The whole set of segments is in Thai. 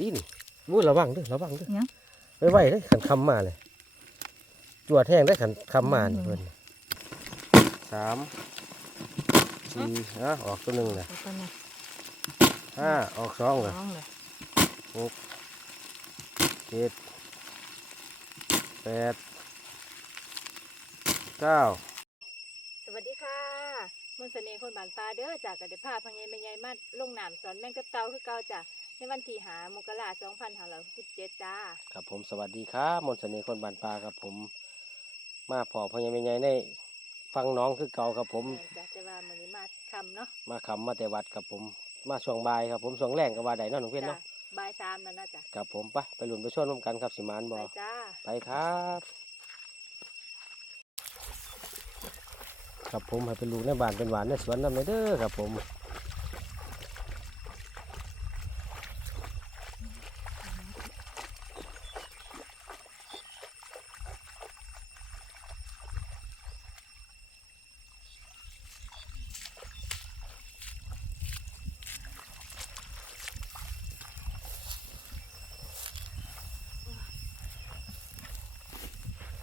ดินวุ้ยระวังเด้อระวังเด้อหยังไว้ไว้เด้อขันคำมาเลยจวดแห้งได้อขันคำมานี่เพิ่นสามสี่อะออกตัวหนึ่งเลยเอาไปนะห้าออกสองเลยน้องเลยเจ็ดแปดเก้าสวัสดีค่ะมนต์เสน่ห์คนบ้านปลาเด้อจากกระเดพาพังไงแม่ใหญ่มาลงน้ำสอนแมงกับเตาคือเก่าจ้ะ ในวันที่หามกราสองพันห้าร้อยสิบเจ็ดจ้า ครับผมสวัสดีครับมนต์เสน่ห์คนบานปลาครับผม มาพอพญาเมยใหญ่ในฟังน้องคือเก่าครับผม จ้ะจะว่ามื้อนี้มาคำเนาะมาคำมาแต่วัดครับผม มาช่วงบ่ายครับผมช่วงแรงก็ว่าได้เนาะน้องเพื่อนจ้ะเนาะบ่ายสามนั่นนะจ้ะครับผมไปไปหลุนไปช่วยร่วมกันครับสิมานบไปอจ้า ไปครับ ครับผมให้เป็นลูกในบ้านเป็นหวานในสวนน้ำเลยเด้อครับผม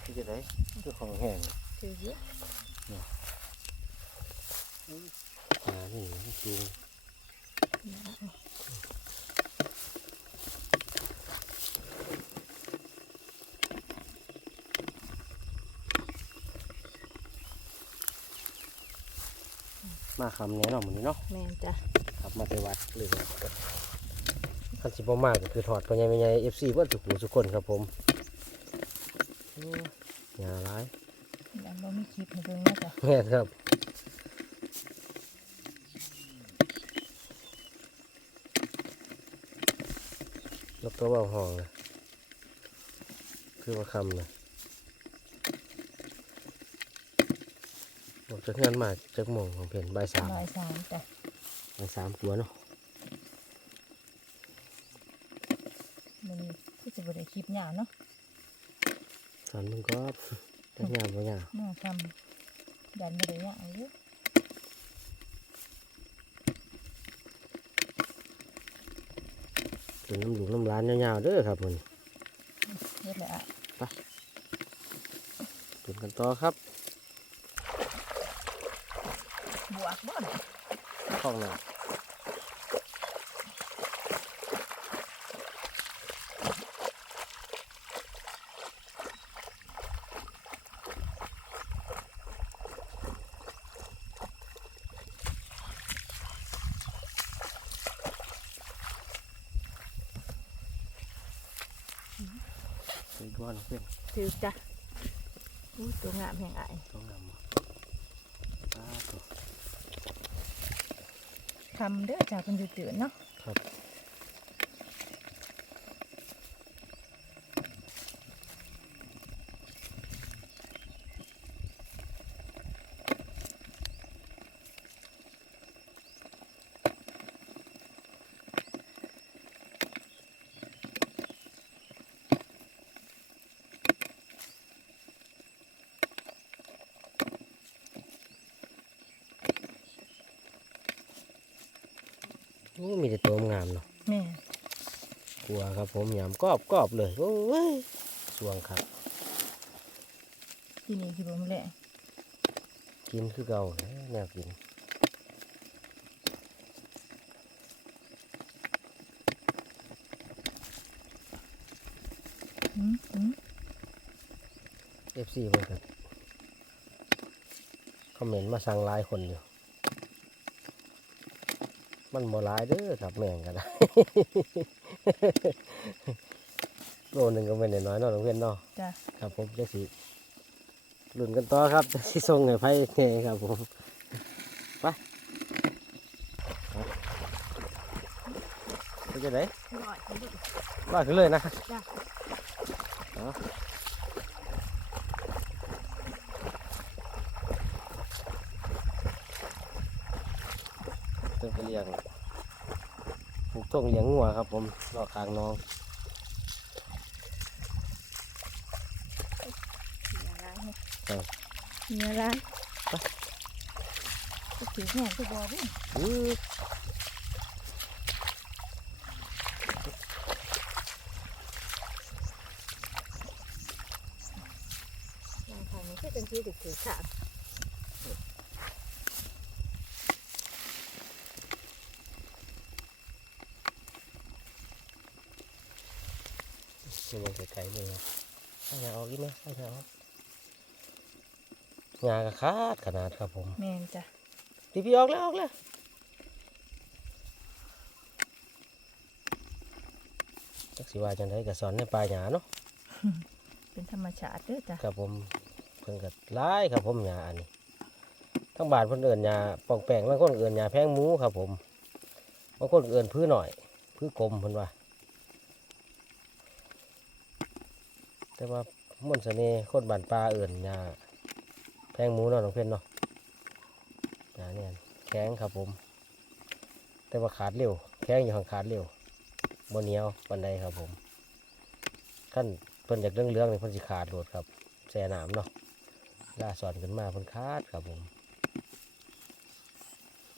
ที่จะได้คือของแห้ง คือเยอะ อ่านี่จูงมาคำเนี้ยเนาะหมันนี้เนาะแม่นจ้ะครับมาไปวัดเลยครับคันสิบ่มากก็คือถอดปัญญาไม่ใหญ่เอฟซีเพื่อสุขุสุกคนครับผมโอ้ยอย่าร้ายยังบ่มีคลิปให้เบิ่งนะจ้ะแม่นครับแล้วก็เว่าห้องนะคือว่าคำนะ บอกจะงานมาจากโมงของเพียนบ่ายสามบ่ายสามจ้ะใบสามตัวเนาะมื้อนี้คือจะบ่ได้คลิปหยาเนาะสอนมึงก็จะงานบ่งานมาคำยันบ่ได้ยาวเด้อเป็นน้ำหลูกน้ำร้านยาวๆเด้อครับมันเฮ็ดแล้วอะจุดกันต่อครับ บ วกบ่เนี่ยข้องหน้าสีก้อนเพื่อนถือจ้ะอู้ตัวงามแห่งอายต้องนำมาตาตัว คำเด้อจ้าเพิ่นอยู่ตื่นเนาะ ครับโอ้มีแต่ตัวงามเนาะแม่กลัวครับผมยำกรอบกรอบเลยโอ้ยสวงครับที่นี่คือบ่มแลงกินคือเก่านะแนวกินหืมหืมเอฟซีเพิ่นครับคอมเมนต์มาสั่งหลายคนอยู่ มันบ่หลายเด้อครับแม่งกันนะโลหนึ่งก็ไม่ได้น้อยเนาะน้องเพื่อนเนาะจ้ะครับผมจะสิลุ่นกันต่อครับจะสิส่งให้ไพ่เนี่ยครับผมไปไปจะไหนร้อยขึ้นดิว่าขึ้นเลยนะจ้ะ เอาต้องไปเลี้ยงปลูกต้งเลี้ยงงัวครับ ผมรอคางน้องมีอะไรเนี่ยครับมีอะไรก็ถือแม่ก็บอกดิอื้อ จังซี่ก็คือขาด นี่มัน ไกลๆเลยครับเอาหญ้าออกอีกไหมเอาหญ้าออกหญ้าก็ขาดขนาดครับผมแม่นจ้ะพี่พี่ออกแล้วออกแล้วจักสิว่าจังไดก็สอนในป่าหญ้าเนาะเป็นธรรมชาติเด้อจ้ะครับผมเพิ่นก็หลายครับผมหญ้าอันนี้ทั้งบ้านเพิ่นเอิ้นหญ้าปองแป้งบางคนเอิ้นหญ้าแพงหมูครับผมบางคนเอิ้นพื้นหน่อย พื้นกลมเพิ่นว่า แต่ว่ามนต์เสน่ห์คนบ้านป่าเอิ้นหญ้าแพงหมูเนาะน้องเพิ่นเนาะหญ้าเนี่ยแข็งครับผม แต่ว่าขาดเร็ว แข็งอยู่ข้างขาดเร็วบ่เหนียวปานใดครับผมขั้นเพิ่นอยากเรื่องๆนี่เพิ่นสิขาดโลดครับแช่น้ำเนาะล่าสอนขึ้นมาเพิ่นคาดครับผม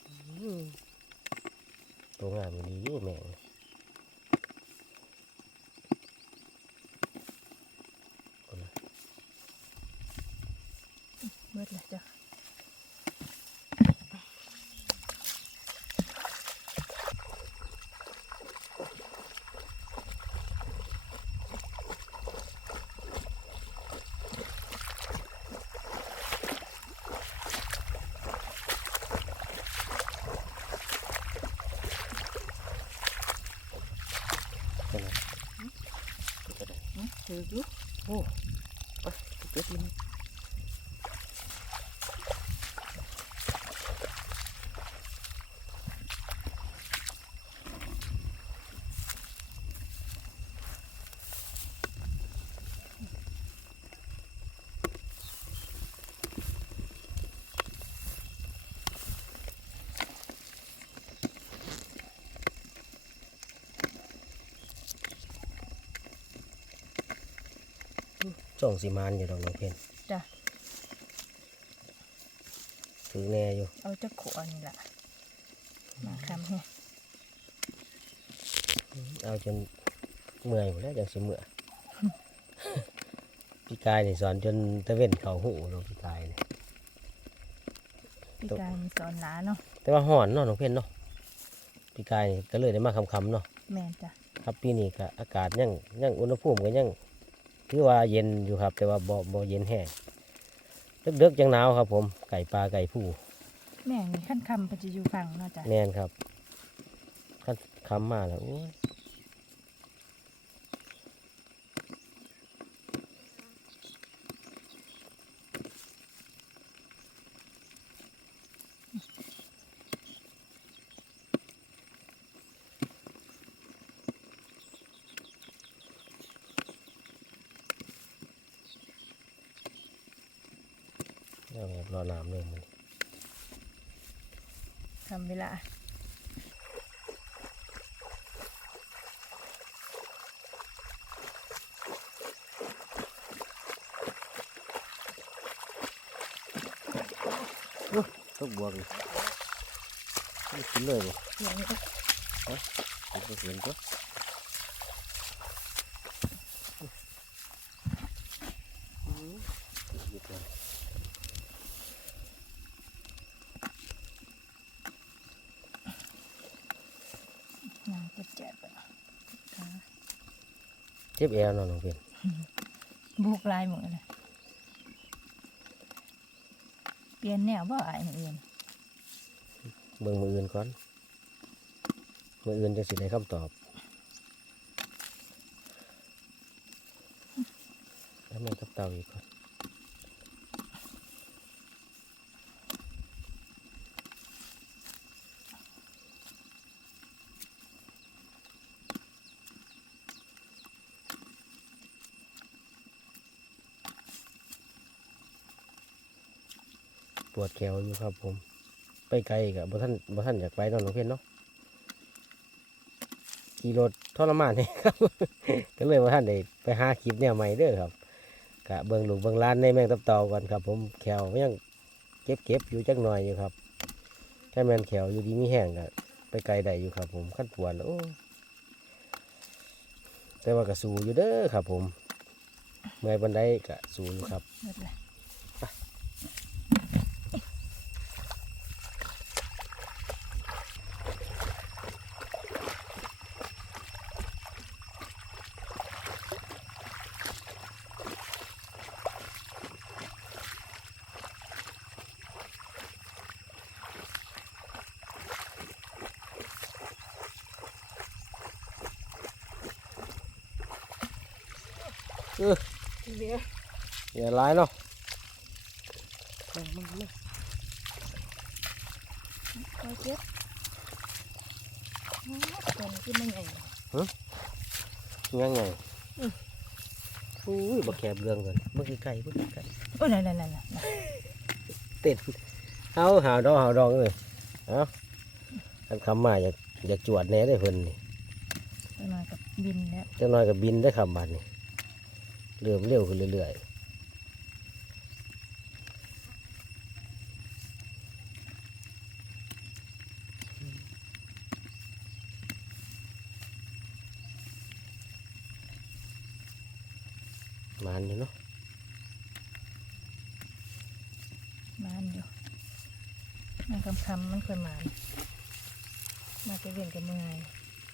อื้อตัวงามมันดีอยู่แม่งคนน่ะ เบิดแล้วจ้ะ คนน่ะก็ได้ อื้อ ถือยู่โอ้ไปเก็บมัน ส่งสีมานอยู่ดอกน้องเพนจ้ะถือแน่อยู่ เอาจักขวนี่ล่ะมาคำให้เอาจนเมื่อยหมดแล้วจังสิเมื่อยพี่กายนี่สอนจนตะเว้นเขาหูเนาะพี่กายนี่พี่การสอนหลานเนาะแต่ว่าห่อนเนาะน้องเพนเนาะพี่กายนี่ก็เลยได้มาคำๆเนาะแม่นจ้ะครับปีนี้ก็อากาศยังยังอุณหภูมิก็ยัง ถือว่าเย็นอยู่ครับ แต่ว่าบ่บ่เย็นแห้งเดึกๆจังหนาวครับ ผมไก่ปลาไก่ผู้แม่งนี่ขั้นคำเพิ่นจะอยู่ฝั่งเนาะจ้ะแน่นครับคันคำมาแล้วโอ้ย เอาแบบรอน้ำเลยมัน ทำเวลา ตกบวกเลยไม่กินเลยบ่เดี๋ยวนี้ก็ผมก็เห็นก็งานเจ็บๆอะค่ะเจ็บแอวเนาะน้องเพียนบุกลายหมดเลยเปลี่ยนแนวบ่อายมืออื่น เบิ่งมืออื่นก่อนมืออื่นจะสิได้คำตอบแล้วแม่กับเต่าอีกก่อนปวดแขวอยู่ครับผม ไปไกลกับบ่ท่านบ่ท่านอยากไปเนอนน้องเพียนเนาะขี่รถทรมานนี่ครับ ก็เลยว่ท่านได้ไปหาคลิปแนวใหม่เด้อครับกะเบิ่งลูกเบิ่งร้านในแมงตับเต่าก่อนครับ ผมแขวยังเก็บเก็บอยู่จักหน่อยอยู่ครับแค่แมนแขวอยู่ดีมีแห้งก็ไปไกลได้อยู่ครับ ผมขั้นปวดแล้วโอ้แต่ว่าก็สู้อยู่เด้อครับ ผมเมื่อยบันไดก็สู้อยู่ครับ เบิดเลย เออ เดี๋ยว อย่าร้ายเนาะเอาเจ็บตัวนี้มันใหญ่ยังไงอุ้ยบักแคบเรื่องกันเมื่อกี้ไก่เมื่อกี้ไก่โอ้ยนั่นนั่นนั่นเต้นเอาหาดองหาดองเลยเอาอันคำมาอยากอยากจวดแน่ได้เพิ่นนี่ตัวน้อยกับบินแล้วจังน้อยกับบินได้คำบาดนี่เริ่มเร็วขึ้นเรื่อยๆมันอยู่เนาะ มันอยู่มัน คำคำๆมันเคยมันมาจะเวียนกับเมื่อย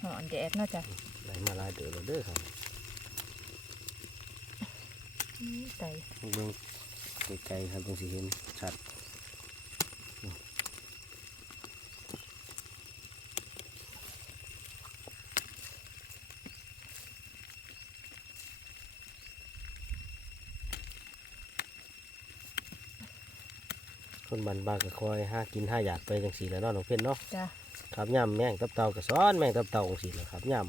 หอนแดดเน่าจะไหลมาหลายเดือดแล้วเด้อครับใส่เบิ่งไกลๆครับตรงสีเห็นชัด บันบางก็คอยห้ากินห้าอยากไปจังสีแหล้วเนาะน้องเพ่นเนาะจ้ะครับย่ำแมงตับเต่าก็ซ้อนแมงตับเต่าจังสีแหล้วครับย่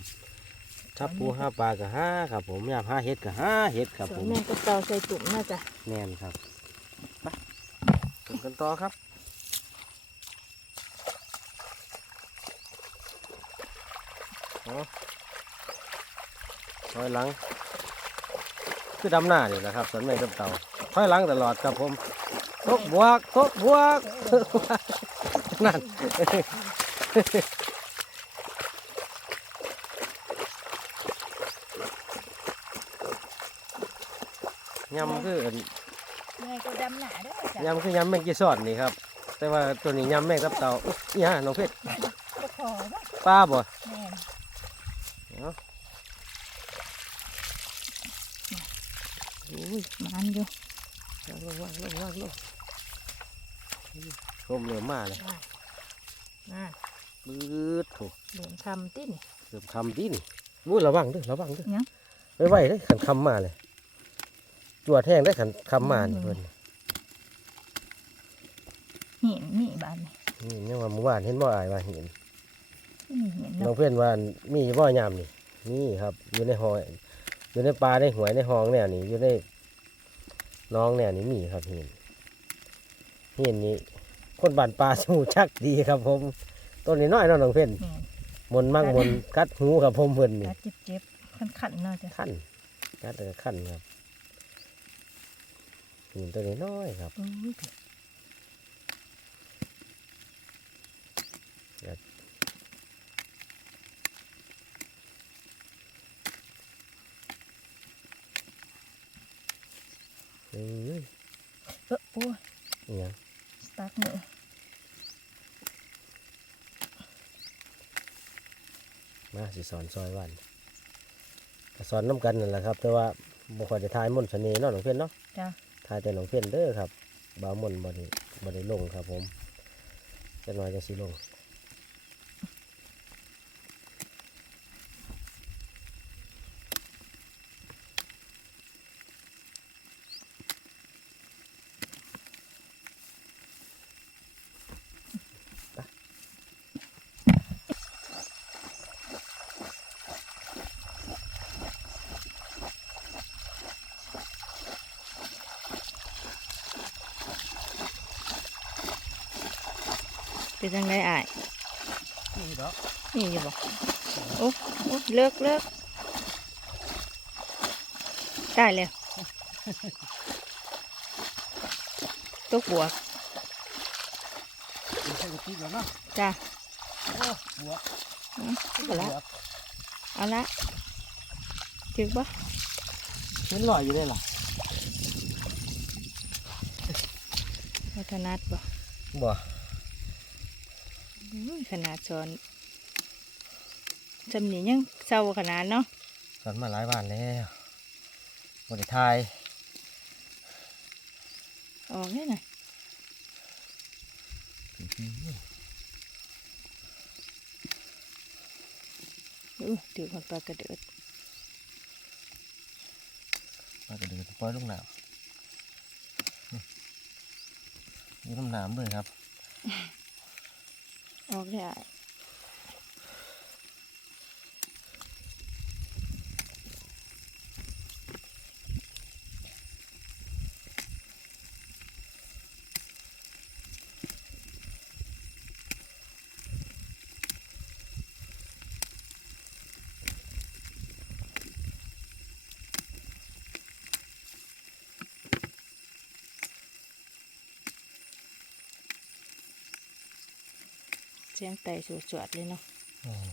ำชับปูห้าปลาก็ห้าครับผมย่ำห้าเห็ดก็ห้าเห็ดครับส่วผนมแม่ก็เตาใส่ตุ่มน่าจะแน่นครับไปถึงกันต่อครับเอาถอยหลังคือดำหน้านี่นะครับสวนแมงตับเต่าถอยหลังตลอดครับผม ทบบวกทบบวกนั่นยำคืออันแม่ก็ดำหนาเด้อจ้ะยำคือยำแมงกีซอนนี่ครับ แต่ว่าตัวนี้ยำแมงตับเต่าอุ๊ยนี่ฮะน้องเพชรก็พอว่าป้าบ่แม่นเนาะอุ้ยมันอยู่วางลงวางลงวางลง ชมเริ่มมาเลยว่าน่าบืดโถเดินทำติ้นเริ่มคำดินวุ้ยระวังเด้วยระวังเด้วยยังไว้ไว้ได้ขันคำมาเลยจวดแห้งได้ขันคำมานี่เพิ่นเห็นนี่บ้านนี่นี่ยังว่าเมื่อวานเห็นบ่อายว่าเห็นนี่เห็นน้อเนาะงเพื่อนว่ามีบ่อยามนี่นี่ครับอยู่ในหอยอยู่ในปลาในหวยในห้องเนี่ยนี่อยู่ในน้องเนี่ยนี่มีครับเห็น เห็นนี่คนบ้านปลาสูชักดีครับผม ต้นนี้น้อยเนาะน้องเพื่อนแม่นมนต์มั่งมนต์กัดหูครับผมเพิ่นนี่ กัดเจ็บๆขันๆเนาะจ้ะขั้นกัดแต่ก็ขั้นครับเห็นตัวนี้น้อยครับอุ้ยเอ้ยเออโอ้ยอิหยังส ตาร์ทมือมาสิสอนซอยวันก็สอนน้ำกันนั่นแหละครับ แต่ว่าบ่ค่อยจะทายมนต์เสน่ห์เนาะน้องเพี้ยนเนาะจ้ะทายแต่น้องเพี้ยนเด้อครับบ่าวมนต์บ่ได้บ่ได้ลงครับผมจะน้อยจะสิลง จังไดอ้ายนี่ดอกนี่อยู่บ่โอ้โอ้เลิกเลิกได้แล้วตกบวกมันใช่กินแล้วเนาะจ้ะโอ้บวกอืมเอาละเอาละถึกบ่เห็นลอยอยู่ได้ล่ะถพัฒนัดบ่บ่อุ้ย ขนาดสอนจำนี้ยังเศร้าขนาดเนาะสอนมาหลายบ้านแล้วบริทายออกได้หน่อยอู้ถือคนปลากระเดิดมากระเดือดปล่อยลูกหนามนี่น้ำหนามด้วยครับ อ สียงไต่สวดๆเลยเนาะอืม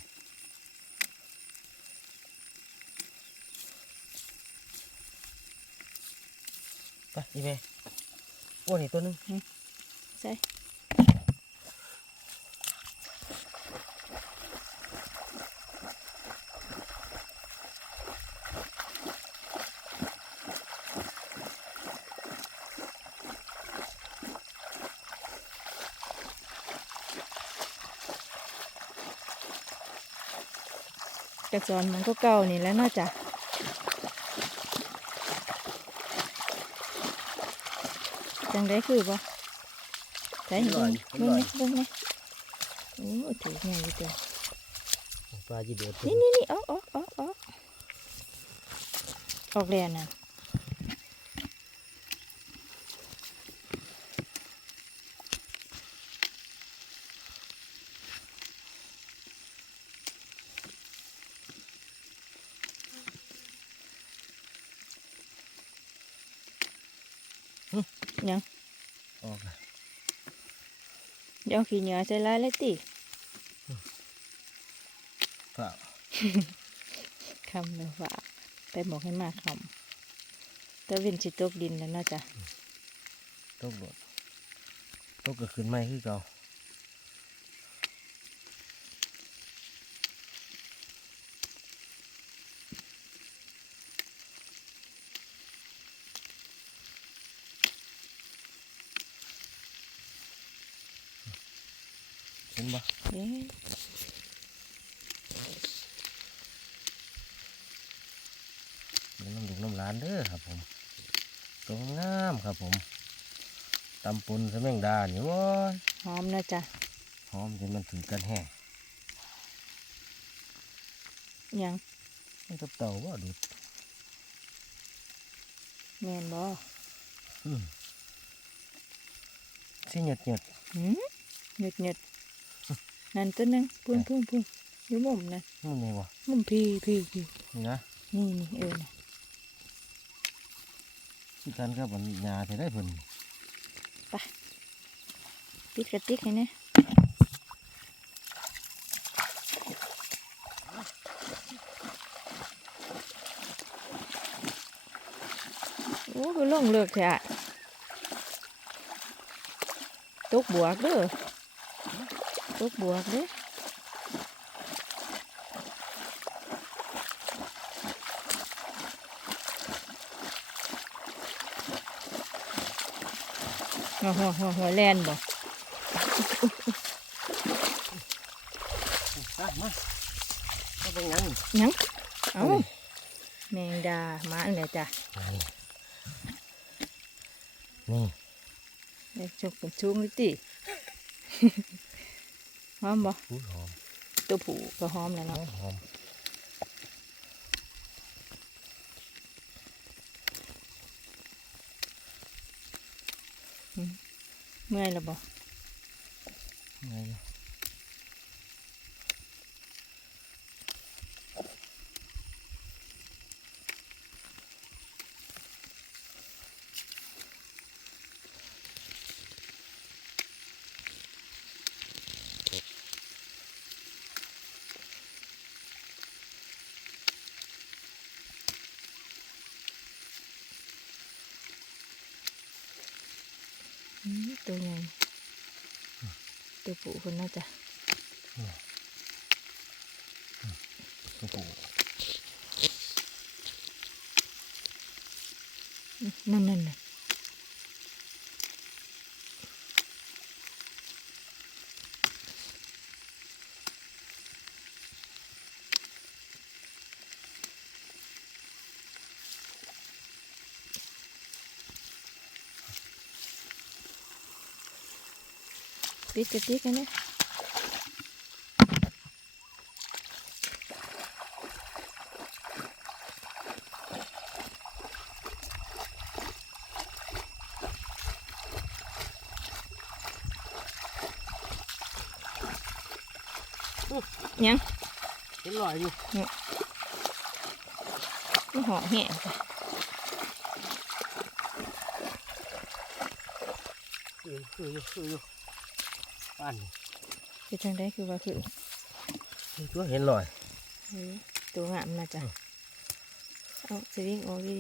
ไปอีเมโอ้นี่ตัวหนึงใช่ กระจอนมันก็เก่านี่แหล้วน่าจะจังได้คือบ่ใช่เบิ่งเบิ่งไหมเบิ่งไหมโอ้ถือไงอยู่ตัวปลาจีเดือดนี่นี่นี่ออกออกออกออกออกแล้วนะยัง ออกนะ เดี๋ยว ขี้เหนียวใส่ลายเลยติเปล่าคำเลยว่าไปบอกให้มาคำตะเว้นสิตกดินแล้วน่าจะตกโดดตกก็ขึ้นไม่คือเก่า เห็นปะ เด้ เห็นน้ำดุกน้ำร้านเด้อครับผมตัวงาม ครับผมตำปุนสะแมงดานี่โว้ยหอมนะจ้ะหอมจนมันถึงกันแห้งยังมันกับเต่าว่าดูดแม่นบ่อืมสิหยดหยดหืมหยุดหยุดนั่นตัวหนึงพุ่นพุ่นพุ่นอยู่มุมนะนี่ไงวะมุมพี่พี่พี่นี่นะนี่นี่เออนะ ที่กันกับมันยาจะได้เพิ่นปิดกระติกให้แนะโอ้ก็ลงเลิกแท้ตกบวกเด้อตกบวกเด้อ หัวหัวหัวหัวแลนบ่มามาก็เป็นงั้นยังเอาแมงดามาอันไหนจ้ะนี่เด็กจกเป็นชุ่มเลยติหอมบ่อุ้ยหอมตัวผูก็หอมแล้วหอเนาะมหอม เมื่อยแล้วบ่ไงอย คนน่าจะโอ้โหอืมนั่นนั่นน่ ปิดกระติกอันเนี้ยยังเห็นลอยอยู่มันหอมแห้งจ้ะคือคืออยู่คืออยู่ บ้านนี่คือจังได้คือว่าคือมีตัวเห็นลอยเฮ้ยตัวงามนะจ๊ะเอาสวิงออกดี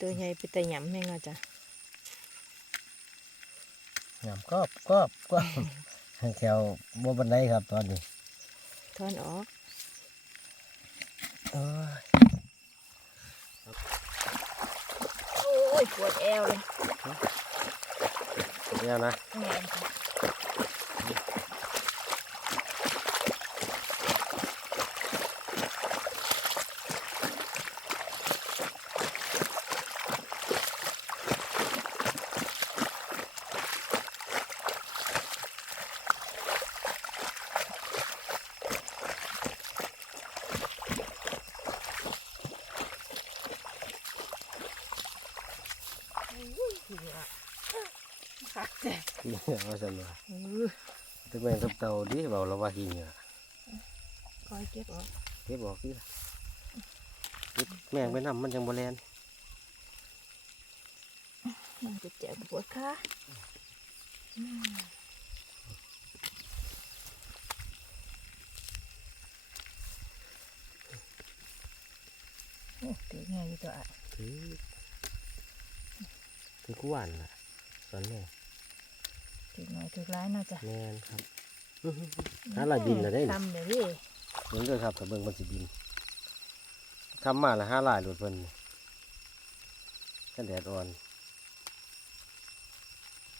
ตัวใหญ่ไปแต่หยำแม่งเนาะจ้ะงามกรอบกรอบกรอบแถวบัวบันไดครับตอนนี้ถอนออกเอ้ยโอ้ยปวดแอวเลยเนี่ยนะแม่นจ้ะ เนี่ยว่าสันว่าเออตึกแมงตับเต่าดิเบาเราว่าหิงอะคอยเก็บออกเก็บบอกดิตึกแมงไปนำมันจังบ่แลนมันจะเจ็บปวดขาอืมโอ้ตัวใหญ่อยู่ตัวอะถือถือกูหวานล่ะสอนแม่ ถึงหน่อยถึงร้ายเนาะจ้ะแมนครับหาลายบินน่ะได้นี่ทำเดี๋ยวดิเหมือนเด้อครับถ้าเบิ่งมันสิบินคำมาละห้าลายโดดเพิ่นกันแดดอ่อน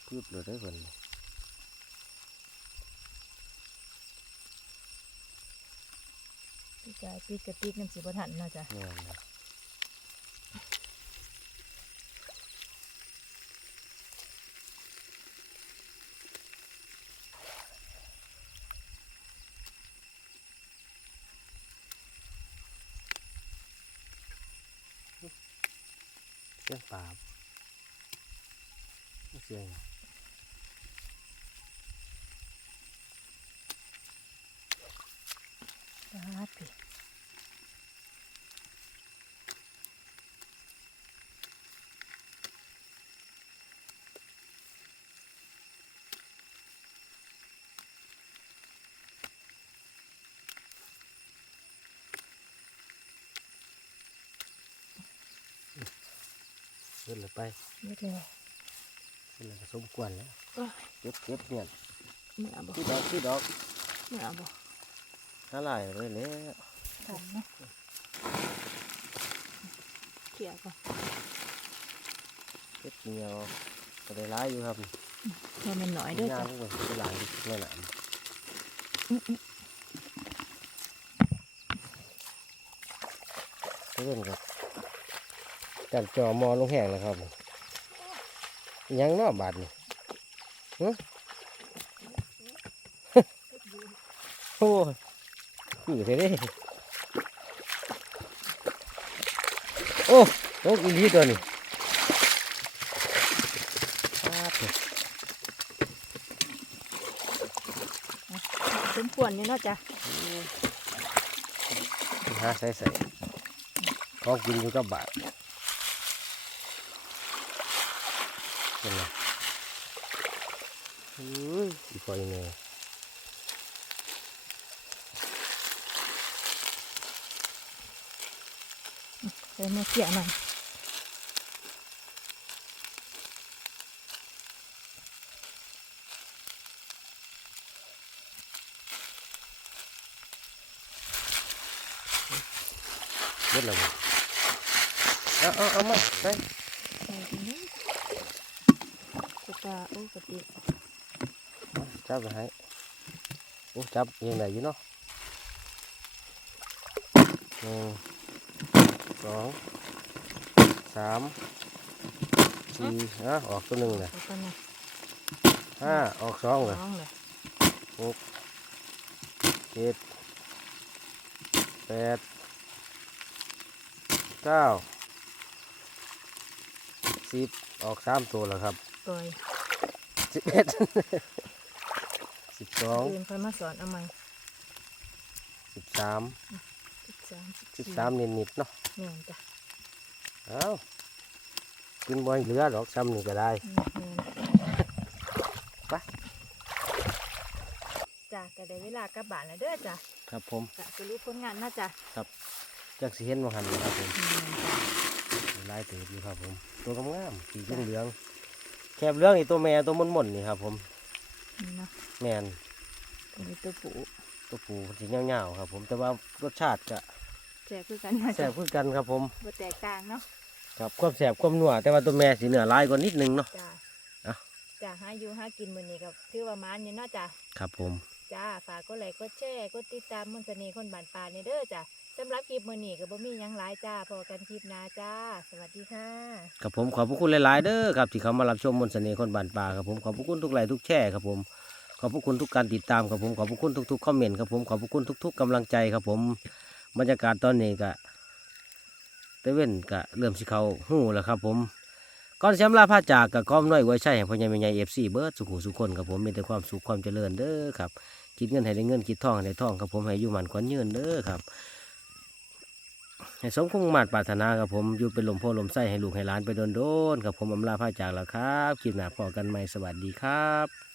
พืบเลยได้อเพิ่นพี่จ่ายปิดกระติกน้ำสีบทันเนาะจ้ะแม่นนะเสียงปลาบเสียงปาดพี่เดินเลยไปเม็ดเลย เดินเลยก็สมควรแล้วโอ้ยเก็บเก็บเนี่ยเมื่อบ่ที่ดอกที่ดอกเมื่อบ่ห้าลายเลยแล้วทำเนาะเขี่ยก่อนเก็บเหนียวก็ได้ร้ายอยู่ครับแค่มันหน่อยเด้อจ้ะย่างลงไปที่หลังไม่หนามอื้ออื้อเรื่องกับจัดจอมอลงแห้งแล้วครับอิห ยังเนาะบาดนี่หึโอ้ยคือเท่เด้โอ้นกอีหลีตัวนี้ครับสมควรนี่เนาะจ้ะหาใส่ใส่ของกินอยู่กับบาท เป็นไงอืออีกคนยังไงเดี๋ยวมาเกี่ยมันเบิดแล้วบ่เอาเอาเอามาใส่ ใส่ตรงนี้ สตาร์โอ้กะปิจับไปให้โอ้จับยังไงอยู่เนาะหนึ่งสองสามสี่อะออกตัวหนึ่งเลยแล้วก็นะห้าออกสองเลยน้องเลยเจ็ดแปดเก้าสิบออกสามตัวแล้วครับปล่อย สิบเอ็ดสิบสองอื่นค่อยมาสอนเอาใหม่สิบสามสิบสามสิบสามนิดๆเนาะแม่นจ้ะเอากินบ่อยเหลือหรอกซ้ำนี่ก็ได้อืมแม่นไปจ้ะก็ได้เวลากลับบ้านแล้วเด้อจ้ะครับผมจะสรุปผลงานนะจ้ะจักสิเห็นว่าหันนี่ครับผมอืมจ้ะ ลายตืดอยู่ครับผม ตัวงามๆสีเหลืองๆ แคบเหลืองนี่ตัวแม่ตัวมนๆนี่ครับ ผมนี่เนาะแม่นตัวนี้ตัวปูตัวปูสีเงาๆครับ ผมแต่ว่ารสชาติก็แซ่บคือกันนะแซ่จ้ะบคือกันครับผมบ่แตกต่างเนาะครับความแซ่บความนัวแต่ว่าตัวแม่สีเนื้อลายกว่านิดนึงเนาะ จ้ะเอ้า จ้ะหาอยู่หากินมื้อนี้ก็ถือว่ามันนี่เนาะจ้ะครับผม จ้าฝากกดไลค์กดแชร์กดติดตามมนต์เสน่ห์คนบ้านป่าในเด้อจ้ะ สำหรับคลิปมื้อนี้ก็บ่มีหยังหลายจ้าพอกันคลิปหน้าจ้า สวัสดีค่ะ ครับผมขอบพระคุณหลาย ๆ เด้อครับที่เขามารับชมมนต์เสน่ห์คนบานป่าครับผมขอบพระคุณทุกไลค์ทุกแชร์ครับผมขอบพระคุณทุกการติดตามครับผมขอบพระคุณทุกๆคอมเมนต์ครับผมขอบพระคุณทุก ๆกำลังใจครับผมบรรยากาศตอนนี้ก็เตเว่นก็เริ่มสิเขาหู้แล้วครับผมก่อนเสียมลาพาจากกับก้อมน้อยไว้ใช่ให้พ่อใหญ่แม่ใหญ่เอฟซีเบิร์ดสุขุสุขคนครับผมมีแต่ความสุขความเจริญเด้อครับคิดเงินให้ได้เงินคิดทองให้ได้ทองครับผมให้อยู่หมันขวัญยืนเด้อครับ ให้สมคุ้มาตรปรารถนาครับผมอยู่เป็นลมโพลมไส้ให้ลูกให้หลานไปโดนๆครับผมอำลาพาจากแล้วครับคลิปหน้าพอกันใหม่สวัสดีครับ